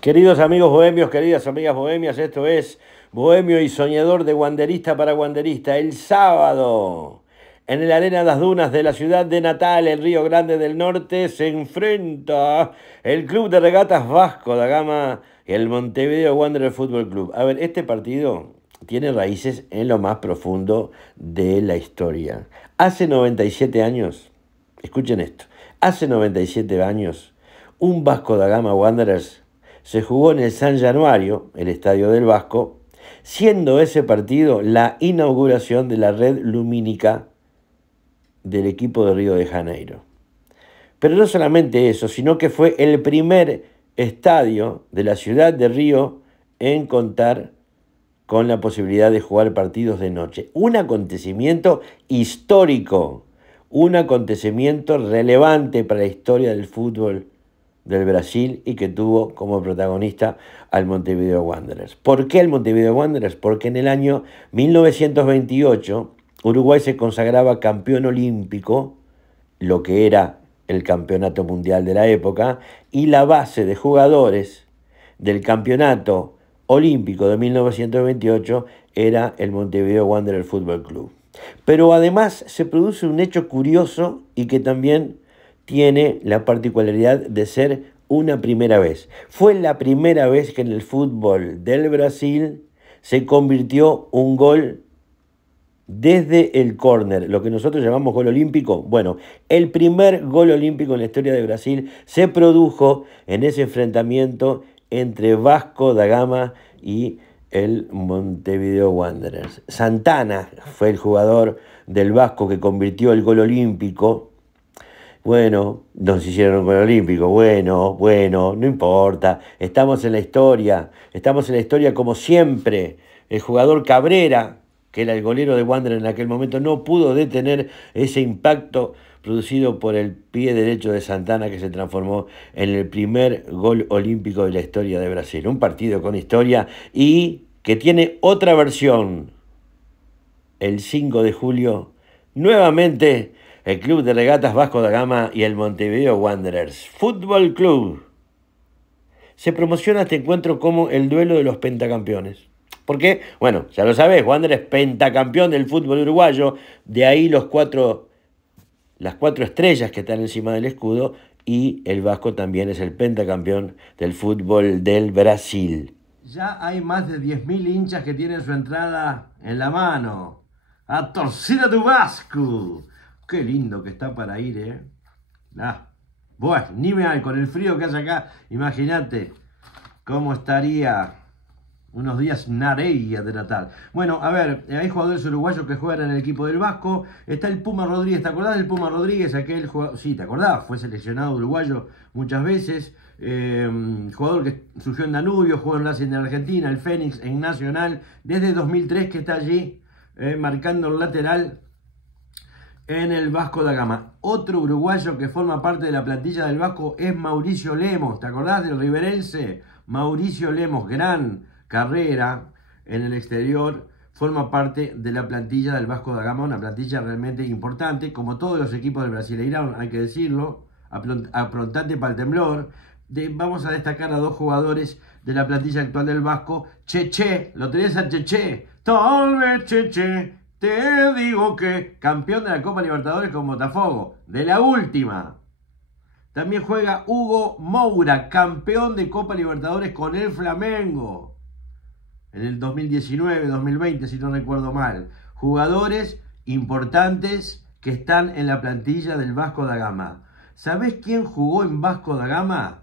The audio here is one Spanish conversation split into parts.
Queridos amigos bohemios, queridas amigas bohemias, esto es Bohemio y Soñador de Wanderista para Wanderista. El sábado, en el Arena das Dunas de la ciudad de Natal, en Río Grande del Norte, se enfrenta el Club de Regatas Vasco da Gama y el Montevideo Wanderers Fútbol Club. A ver, este partido tiene raíces en lo más profundo de la historia. Hace 97 años, escuchen esto, hace 97 años, un Vasco da Gama Wanderers se jugó en el San Januario, el estadio del Vasco, siendo ese partido la inauguración de la red lumínica del equipo de Río de Janeiro. Pero no solamente eso, sino que fue el primer estadio de la ciudad de Río en contar con la posibilidad de jugar partidos de noche. Un acontecimiento histórico, un acontecimiento relevante para la historia del fútbol del Brasil y que tuvo como protagonista al Montevideo Wanderers. ¿Por qué el Montevideo Wanderers? Porque en el año 1928 Uruguay se consagraba campeón olímpico, lo que era el campeonato mundial de la época, y la base de jugadores del campeonato olímpico de 1928 era el Montevideo Wanderers Fútbol Club. Pero además se produce un hecho curioso y que también tiene la particularidad de ser una primera vez. Fue la primera vez que en el fútbol del Brasil se convirtió un gol desde el córner, lo que nosotros llamamos gol olímpico. Bueno, el primer gol olímpico en la historia de Brasil se produjo en ese enfrentamiento entre Vasco da Gama y el Montevideo Wanderers. Santana fue el jugador del Vasco que convirtió el gol olímpico. Bueno, nos hicieron un gol olímpico, bueno, no importa, estamos en la historia como siempre. El jugador Cabrera, que era el golero de Wander en aquel momento, no pudo detener ese impacto producido por el pie derecho de Santana, que se transformó en el primer gol olímpico de la historia de Brasil. Un partido con historia y que tiene otra versión. El 5 de julio, nuevamente, el Club de Regatas Vasco da Gama y el Montevideo Wanderers Fútbol Club. Se promociona este encuentro como el duelo de los pentacampeones. ¿Por qué? Bueno, ya lo sabés, Wanderers pentacampeón del fútbol uruguayo, de ahí las cuatro estrellas que están encima del escudo, y el Vasco también es el pentacampeón del fútbol del Brasil. Ya hay más de 10.000 hinchas que tienen su entrada en la mano. ¡A torcida do Vasco! Qué lindo que está para ir, ¿eh? Bueno, ni me hay, con el frío que hace acá, imagínate cómo estaría unos días na areia de Natal. Bueno, a ver, hay jugadores uruguayos que juegan en el equipo del Vasco. Está el Puma Rodríguez, ¿te acordás del Puma Rodríguez? Aquel jugador, sí, ¿te acordás? Fue seleccionado uruguayo muchas veces. Jugador que surgió en Danubio, jugó en Racing de Argentina, el Fénix en Nacional, desde 2003 que está allí, marcando el lateral en el Vasco da Gama. Otro uruguayo que forma parte de la plantilla del Vasco es Mauricio Lemos. ¿Te acordás del riverense? Mauricio Lemos, gran carrera en el exterior, forma parte de la plantilla del Vasco da Gama, una plantilla realmente importante, como todos los equipos del Brasileirão, hay que decirlo, aprontante para el temblor. Vamos a destacar a dos jugadores de la plantilla actual del Vasco. Cheche, ¿lo tenés a Cheche? Tal vez Cheche. Te digo que campeón de la Copa Libertadores con Botafogo, de la última. También juega Hugo Moura, campeón de Copa Libertadores con el Flamengo, en el 2019-2020, si no recuerdo mal. Jugadores importantes que están en la plantilla del Vasco da Gama. ¿Sabés quién jugó en Vasco da Gama?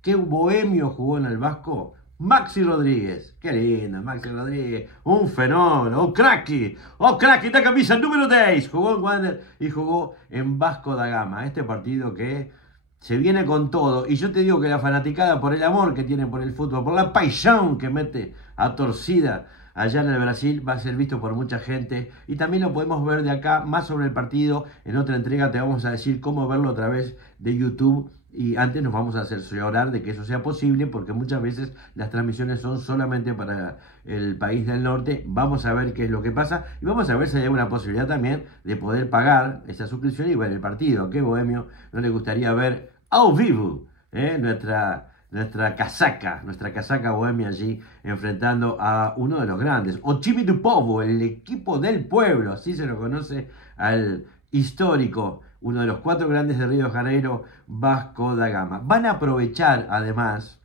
¿Qué bohemio jugó en el Vasco? Maxi Rodríguez, qué lindo, Maxi Rodríguez, un fenómeno, ¡oh cracky! ¡Da camisa número 10! Jugó en Wander y jugó en Vasco da Gama. Este partido que se viene con todo. Y yo te digo que la fanaticada, por el amor que tiene por el fútbol, por la paixão que mete a torcida allá en el Brasil, va a ser visto por mucha gente. Y también lo podemos ver de acá, más sobre el partido. En otra entrega te vamos a decir cómo verlo a través de YouTube. Y antes nos vamos a cerciorar de que eso sea posible, porque muchas veces las transmisiones son solamente para el país del norte. Vamos a ver qué es lo que pasa y vamos a ver si hay una posibilidad también de poder pagar esa suscripción y ver el partido. ¿Qué bohemio no le gustaría ver ao vivo nuestra nuestra casaca bohemia allí, enfrentando a uno de los grandes, o time do povo, el equipo del pueblo, así se lo conoce al histórico, uno de los 4 grandes de Río de Janeiro, Vasco da Gama. Van a aprovechar, además,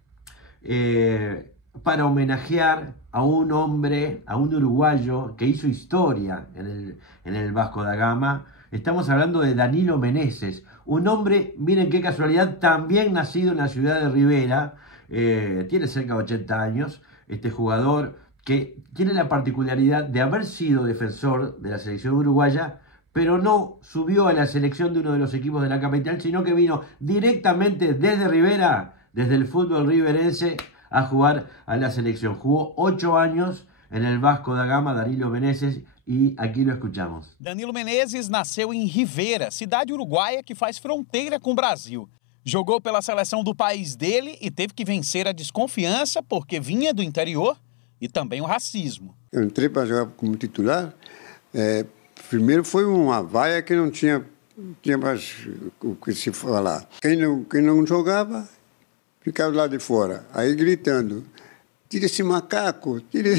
para homenajear a un hombre, a un uruguayo que hizo historia en el Vasco da Gama. Estamos hablando de Danilo Meneses, un hombre, miren qué casualidad, también nacido en la ciudad de Rivera, tiene cerca de 80 años, este jugador que tiene la particularidad de haber sido defensor de la selección uruguaya, pero no subió a la selección de uno de los equipos de la capital, sino que vino directamente desde Rivera, desde el fútbol riverense, a jugar a la selección. Jugó 8 años en el Vasco da Gama, Danilo Meneses, e aqui lo escuchamos. Danilo Menezes nasceu em Rivera, cidade uruguaia que faz fronteira com o Brasil. Jogou pela seleção do país dele e teve que vencer a desconfiança porque vinha do interior e também o racismo. Eu entrei para jogar como titular. Primeiro foi uma vaia que não tinha mais o que se falar. Quem não jogava, ficava lá de fora. Aí gritando, tira esse macaco, tira...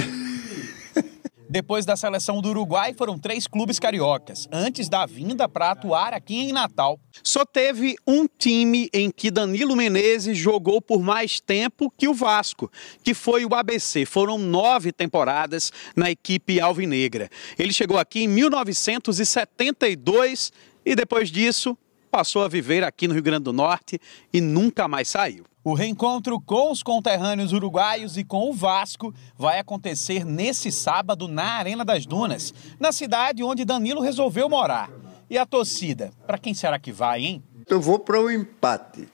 Depois da seleção do Uruguai, foram 3 clubes cariocas, antes da vinda para atuar aqui em Natal. Só teve um time em que Danilo Menezes jogou por mais tempo que o Vasco, que foi o ABC. Foram 9 temporadas na equipe alvinegra. Ele chegou aqui em 1972 e depois disso passou a viver aqui no Rio Grande do Norte e nunca mais saiu. O reencontro com os conterrâneos uruguaios e com o Vasco vai acontecer nesse sábado na Arena das Dunas, na cidade onde Danilo resolveu morar. E a torcida, para quem será que vai, hein? Eu vou para o empate,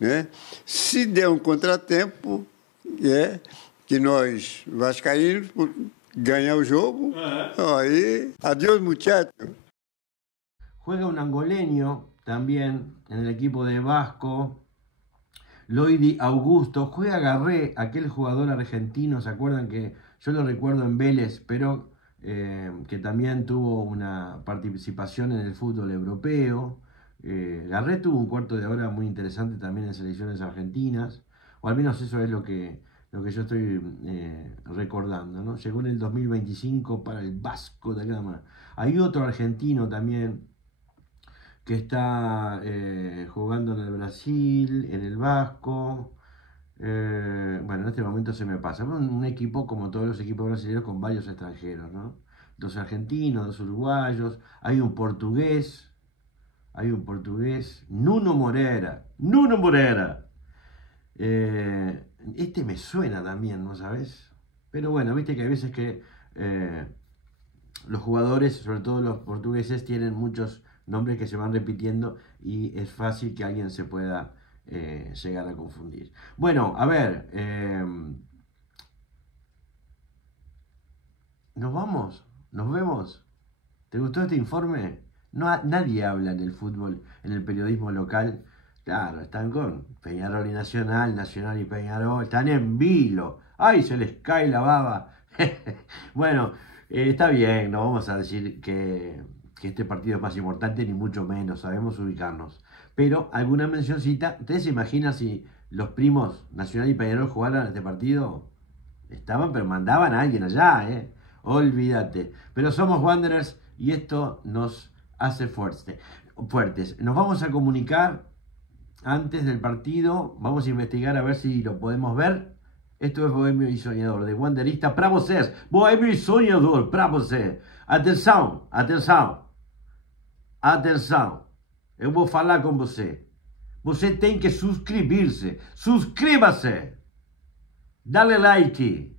né? Se der um contratempo, que nós vascaínos ganhar o jogo, aí, adiós muchachos. Juega un angoleño también en el equipo de Vasco, Loidi Augusto. Juega Garré, aquel jugador argentino, ¿se acuerdan que yo lo recuerdo en Vélez, pero que también tuvo una participación en el fútbol europeo? Garré tuvo un cuarto de hora muy interesante también en selecciones argentinas, o al menos eso es lo que yo estoy recordando, ¿no? Llegó en el 2025 para el Vasco da Gama. Hay otro argentino también que está jugando en el Brasil, en el Vasco. Bueno, en este momento se me pasa. Un equipo como todos los equipos brasileños con varios extranjeros, ¿no? 2 argentinos, 2 uruguayos. Hay un portugués, Nuno Moreira. Este me suena también, ¿no sabes? Pero bueno, viste que hay veces que los jugadores, sobre todo los portugueses, tienen muchos nombres que se van repitiendo y es fácil que alguien se pueda llegar a confundir. Bueno, a ver, nos vamos, nos vemos. ¿Te gustó este informe? Nadie habla en el fútbol, en el periodismo local. Claro, están con Peñarol y Nacional, Nacional y Peñarol, están en vilo. ¡Ay, se les cae la baba! Bueno, está bien, no vamos a decir que este partido es más importante, ni mucho menos, sabemos ubicarnos. Pero alguna mencioncita, ¿ustedes se imaginan si los primos Nacional y Peñarol jugaran este partido? Estaban, pero mandaban a alguien allá, olvídate. Pero somos Wanderers y esto nos hace fuertes. Nos vamos a comunicar antes del partido, vamos a investigar a ver si lo podemos ver. Esto es Bohemio y Soñador, de Wanderista para vocês. Bohemio y Soñador para você. Atenção, atenção, atenção. Eu vou falar com você. Você tem que suscrever-se. Suscreva-se. Dale like.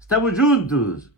Estamos juntos.